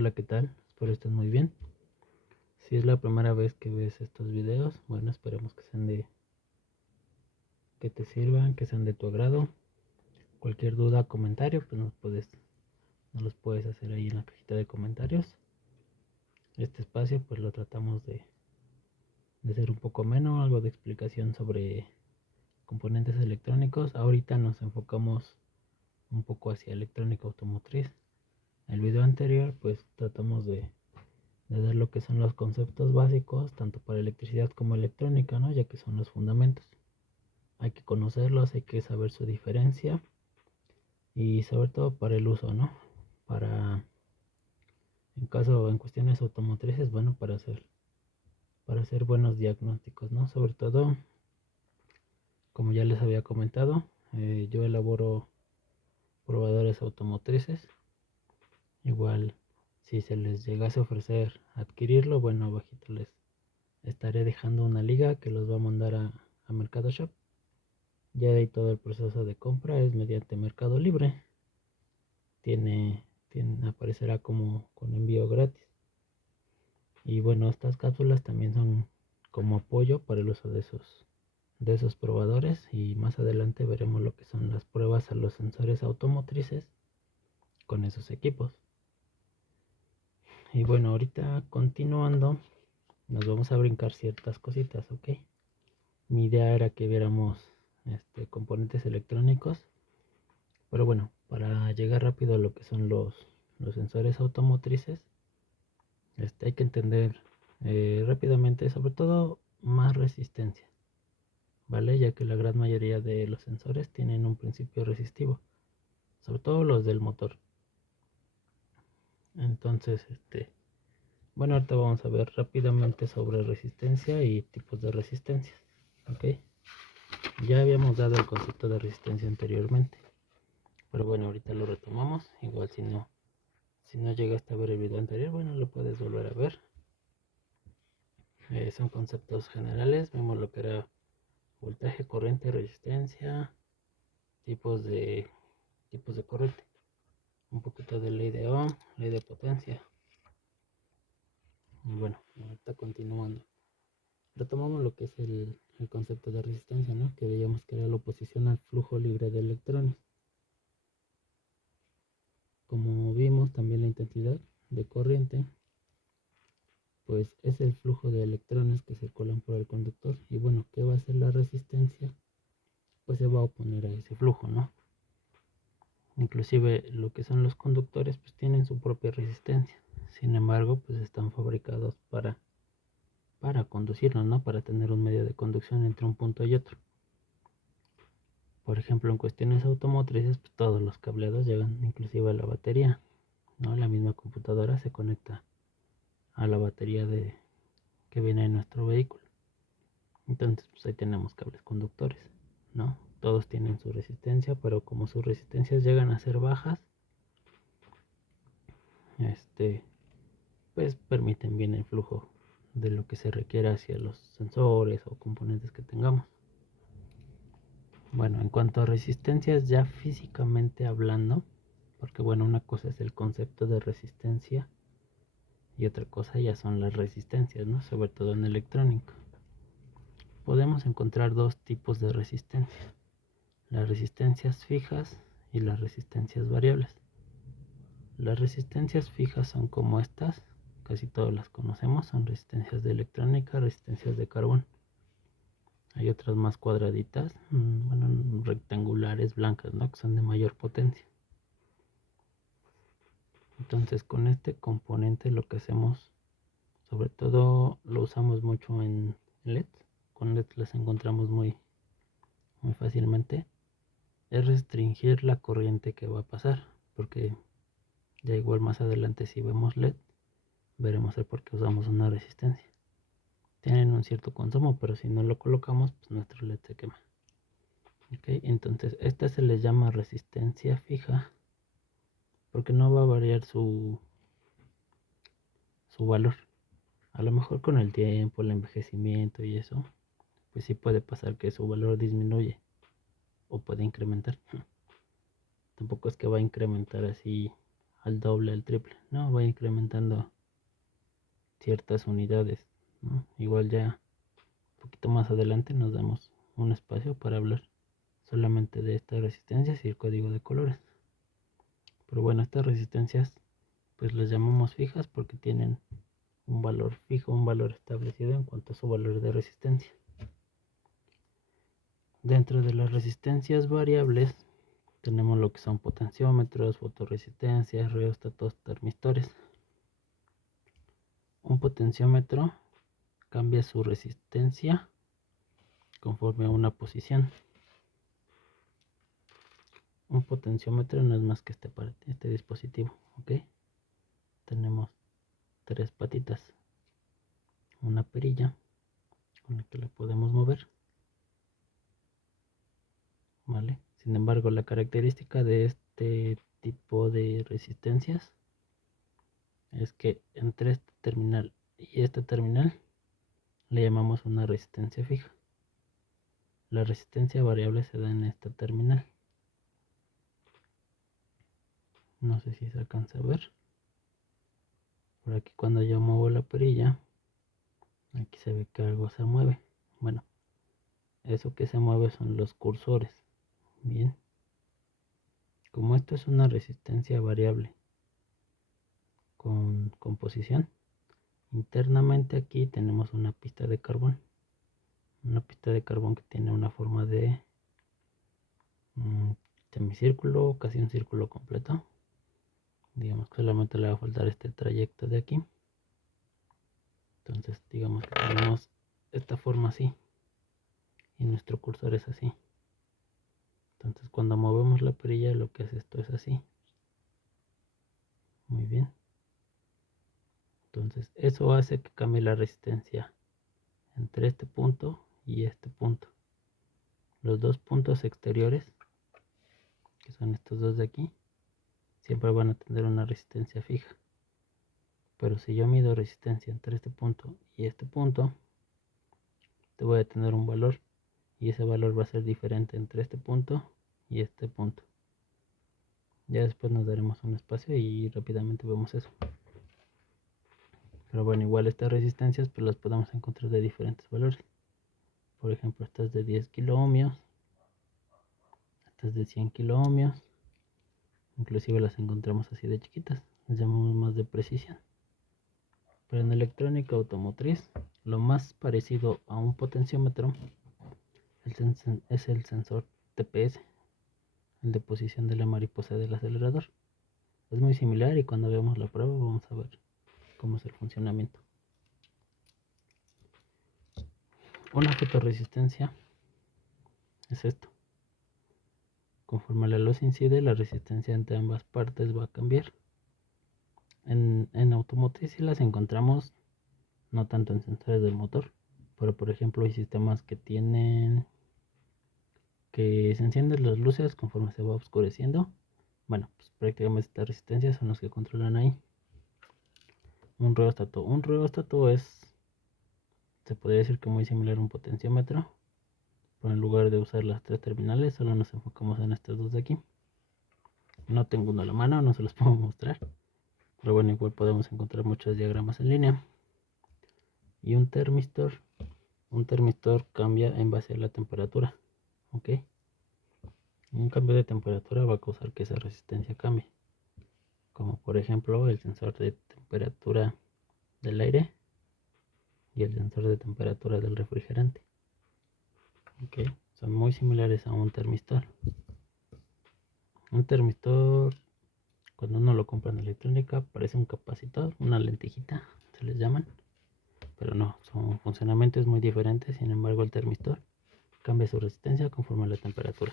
Hola, ¿qué tal? Espero estés muy bien. Si es la primera vez que ves estos videos, bueno, esperemos que que te sirvan, que sean de tu agrado. Cualquier duda o comentario, pues nos los puedes hacer ahí en la cajita de comentarios. Este espacio, pues lo tratamos de ser un poco menos, algo de explicación sobre componentes electrónicos. Ahorita nos enfocamos un poco hacia electrónica automotriz. En el video anterior, pues tratamos de dar lo que son los conceptos básicos, tanto para electricidad como electrónica, ¿no? Ya que son los fundamentos. Hay que conocerlos, hay que saber su diferencia y sobre todo para el uso, ¿no? Para, en cuestiones automotrices, bueno, para hacer buenos diagnósticos, ¿no? Sobre todo, como ya les había comentado, yo elaboro probadores automotrices. Igual, si se les llegase a ofrecer adquirirlo, bueno, abajito les estaré dejando una liga que los va a mandar a Mercado Shop. Ya de ahí todo el proceso de compra es mediante Mercado Libre. Aparecerá como con envío gratis. Y bueno, estas cápsulas también son como apoyo para el uso de esos probadores, y más adelante veremos lo que son las pruebas a los sensores automotrices con esos equipos. Y bueno, ahorita continuando, nos vamos a brincar ciertas cositas, ¿ok? Mi idea era que viéramos componentes electrónicos, pero bueno, para llegar rápido a lo que son los sensores automotrices, hay que entender rápidamente, sobre todo, más resistencia, ¿vale? Ya que la gran mayoría de los sensores tienen un principio resistivo, sobre todo los del motor. Entonces, bueno, ahorita vamos a ver rápidamente sobre resistencia y tipos de resistencia, ¿ok? Ya habíamos dado el concepto de resistencia anteriormente, pero bueno, ahorita lo retomamos. Igual si no llegaste a ver el video anterior, bueno, lo puedes volver a ver. Son conceptos generales, vemos lo que era voltaje, corriente, resistencia, tipos de corriente, un poquito de ley de Ohm, ley de potencia. Y bueno, ahorita continuando, retomamos lo que es el concepto de resistencia, ¿no? Que veíamos que era la oposición al flujo libre de electrones. Como vimos, también la intensidad de corriente, pues es el flujo de electrones que circulan por el conductor. Y bueno, ¿qué va a hacer la resistencia? Pues se va a oponer a ese flujo, ¿no? Inclusive lo que son los conductores pues tienen su propia resistencia. Sin embargo, pues están fabricados para conducirnos, ¿no? Para tener un medio de conducción entre un punto y otro. Por ejemplo, en cuestiones automotrices, pues todos los cableados llegan inclusive a la batería, ¿no? La misma computadora se conecta a la batería que viene en nuestro vehículo. Entonces, pues ahí tenemos cables conductores, ¿no? Todos tienen su resistencia, pero como sus resistencias llegan a ser bajas, pues permiten bien el flujo de lo que se requiere hacia los sensores o componentes que tengamos. Bueno, en cuanto a resistencias ya físicamente hablando, porque bueno, una cosa es el concepto de resistencia y otra cosa ya son las resistencias, ¿no? Sobre todo en electrónica. Podemos encontrar dos tipos de resistencia: las resistencias fijas y las resistencias variables. Las resistencias fijas son como estas, casi todas las conocemos, son resistencias de electrónica, resistencias de carbón. Hay otras más cuadraditas, bueno, rectangulares, blancas, ¿no? Que son de mayor potencia. Entonces con este componente lo que hacemos, sobre todo lo usamos mucho en LEDs, con LEDs las encontramos muy fácilmente, es restringir la corriente que va a pasar, porque ya igual más adelante si vemos LED, veremos el por qué usamos una resistencia. Tienen un cierto consumo, pero si no lo colocamos, pues nuestro LED se quema. Okay, entonces esta se les llama resistencia fija, porque no va a variar su valor. A lo mejor con el tiempo, el envejecimiento y eso, pues sí puede pasar que su valor disminuye o puede incrementar. Tampoco es que va a incrementar así al doble, al triple, no, va incrementando ciertas unidades, ¿no? Igual ya un poquito más adelante nos damos un espacio para hablar solamente de estas resistencias y el código de colores. Pero bueno, estas resistencias pues las llamamos fijas porque tienen un valor fijo, un valor establecido en cuanto a su valor de resistencia. Dentro de las resistencias variables tenemos lo que son potenciómetros, fotorresistencias, reóstatos, termistores. Un potenciómetro cambia su resistencia conforme a una posición. Un potenciómetro no es más que este dispositivo, ¿ok? Tenemos tres patitas, una perilla con la que la podemos mover, ¿vale? Sin embargo, la característica de este tipo de resistencias es que entre este terminal y este terminal le llamamos una resistencia fija. La resistencia variable se da en esta terminal. No sé si se alcanza a ver. Por aquí cuando yo muevo la perilla, aquí se ve que algo se mueve. Bueno, eso que se mueve son los cursores. Bien. Como esto es una resistencia variable con composición, internamente aquí tenemos una pista de carbón. Una pista de carbón que tiene una forma de semicírculo, casi un círculo completo. Digamos que solamente le va a faltar este trayecto de aquí. Entonces digamos que tenemos esta forma así y nuestro cursor es así. Entonces cuando movemos la perilla lo que hace esto es así. Muy bien. Entonces eso hace que cambie la resistencia entre este punto y este punto. Los dos puntos exteriores, que son estos dos de aquí, siempre van a tener una resistencia fija. Pero si yo mido resistencia entre este punto y este punto, te voy a tener un valor. Y ese valor va a ser diferente entre este punto y este punto. Ya después nos daremos un espacio y rápidamente vemos eso. Pero bueno, igual estas resistencias pues las podemos encontrar de diferentes valores. Por ejemplo, esta es de 10 kiloohmios, esta es de 100 kiloohmios. Inclusive las encontramos así de chiquitas, las llamamos más de precisión. Pero en electrónica automotriz, lo más parecido a un potenciómetro es el sensor TPS, el de posición de la mariposa del acelerador. Es muy similar y cuando veamos la prueba vamos a ver cómo es el funcionamiento. Una fotorresistencia es esto. Conforme la luz incide, la resistencia entre ambas partes va a cambiar. En automotriz sí las encontramos, no tanto en sensores del motor, pero por ejemplo hay sistemas que se encienden las luces conforme se va oscureciendo. Bueno, pues prácticamente estas resistencias son las que controlan ahí. Un reóstato se podría decir que muy similar a un potenciómetro, pero en lugar de usar las tres terminales solo nos enfocamos en estas dos de aquí. No tengo uno a la mano, no se los puedo mostrar, pero bueno, igual podemos encontrar muchos diagramas en línea. Y un termistor cambia en base a la temperatura, ¿ok? Un cambio de temperatura va a causar que esa resistencia cambie, como por ejemplo el sensor de temperatura del aire y el sensor de temperatura del refrigerante. ¿Ok? Son muy similares a un termistor. Un termistor, cuando uno lo compra en electrónica, parece un capacitor, una lentejita, se les llaman. Pero no, su funcionamiento es muy diferente. Sin embargo, el termistor cambia su resistencia conforme a la temperatura.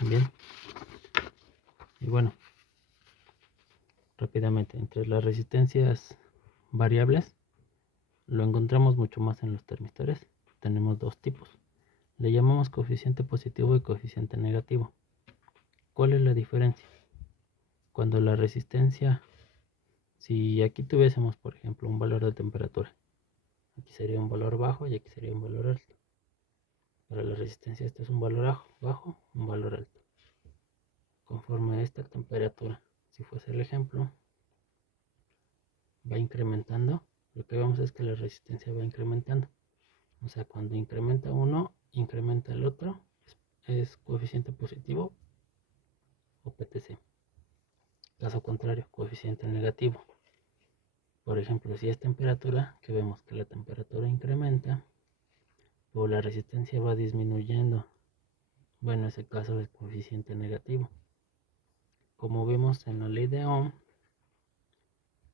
Bien. Y bueno, rápidamente, entre las resistencias variables, lo encontramos mucho más en los termistores. Tenemos dos tipos. Le llamamos coeficiente positivo y coeficiente negativo. ¿Cuál es la diferencia? Cuando la resistencia, si aquí tuviésemos por ejemplo un valor de temperatura, aquí sería un valor bajo y aquí sería un valor alto. Para la resistencia este es un valor bajo, un valor alto. Conforme a esta temperatura, si fuese el ejemplo, va incrementando. Lo que vemos es que la resistencia va incrementando. O sea, cuando incrementa uno, incrementa el otro, es coeficiente positivo o PTC. Caso contrario, coeficiente negativo. Por ejemplo, si es temperatura, que vemos que la temperatura incrementa, o la resistencia va disminuyendo. Bueno, en ese caso es coeficiente negativo. Como vemos en la ley de Ohm,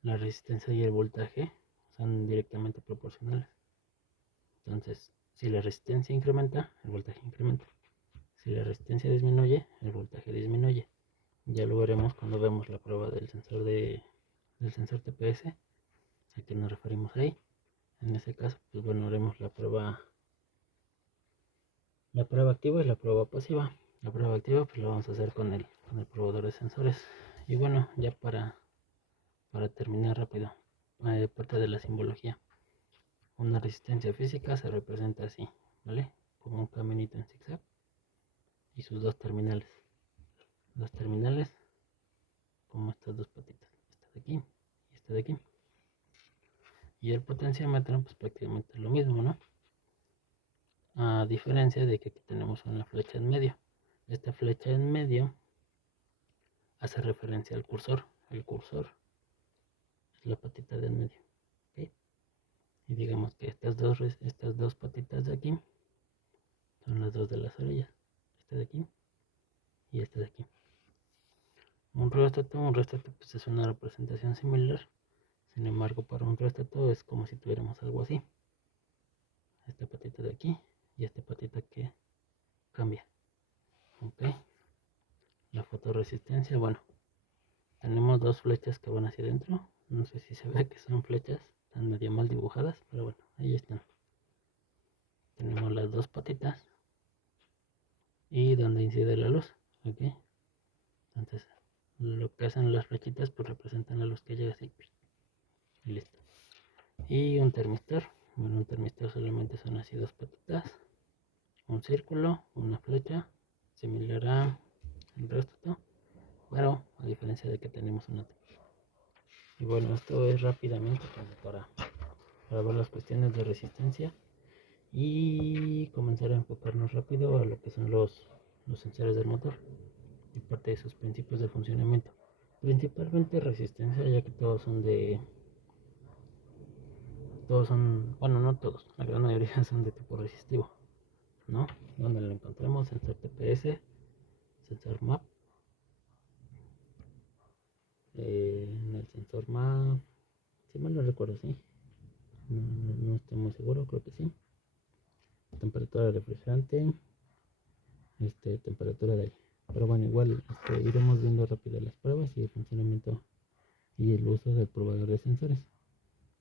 la resistencia y el voltaje son directamente proporcionales. Entonces, si la resistencia incrementa, el voltaje incrementa. Si la resistencia disminuye, el voltaje disminuye. Ya lo veremos cuando vemos la prueba del sensor TPS, a que nos referimos ahí. En ese caso, pues bueno, haremos la prueba activa y la prueba pasiva. La prueba activa pues la vamos a hacer con el probador de sensores. Y bueno, ya para terminar rápido, parte de la simbología. Una resistencia física se representa así, ¿vale? Como un caminito en zigzag y sus dos terminales. Dos terminales como estas dos patitas, esta de aquí y esta de aquí. Y el potenciómetro pues prácticamente es lo mismo, ¿no? A diferencia de que aquí tenemos una flecha en medio. Esta flecha en medio hace referencia al cursor. El cursor es la patita de en medio, ¿okay? Y digamos que estas dos patitas de aquí son las dos de las orillas, esta de aquí y esta de aquí. Un rheostat pues es una representación similar. Sin embargo, para un rheostat es como si tuviéramos algo así, esta patita de aquí y esta patita que cambia, ¿ok? La fotorresistencia, bueno, tenemos dos flechas que van hacia adentro. No sé si se ve que son flechas, están medio mal dibujadas, pero bueno, ahí están. Tenemos las dos patitas y donde incide la luz, ¿ok? Entonces, lo que hacen las flechitas pues representan la luz que llega así, y listo. Y un termistor, bueno, un termistor solamente son así dos patitas, un círculo, una flecha, similar a el resto, pero a diferencia de que tenemos una T. Y bueno, esto es rápidamente para ver las cuestiones de resistencia y comenzar a enfocarnos rápido a lo que son los sensores del motor y parte de sus principios de funcionamiento. Principalmente resistencia, ya que todos son, bueno, no todos, la gran mayoría son de tipo resistivo, ¿no? Donde lo encontramos, sensor TPS, sensor MAP, en el sensor MAP, si mal no recuerdo, sí, no estoy muy seguro, creo que sí. Temperatura de refrigerante, temperatura de aire. Pero bueno, igual iremos viendo rápido las pruebas y el funcionamiento y el uso del probador de sensores,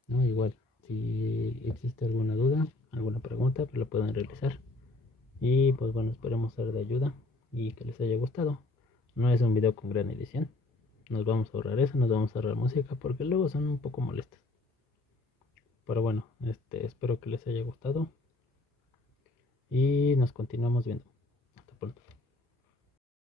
¿no? Igual, si existe alguna duda, alguna pregunta, pues la pueden realizar. Y pues bueno, esperemos ser de ayuda y que les haya gustado. No es un video con gran edición. Nos vamos a ahorrar eso, nos vamos a ahorrar música porque luego son un poco molestas. Pero bueno, espero que les haya gustado y nos continuamos viendo.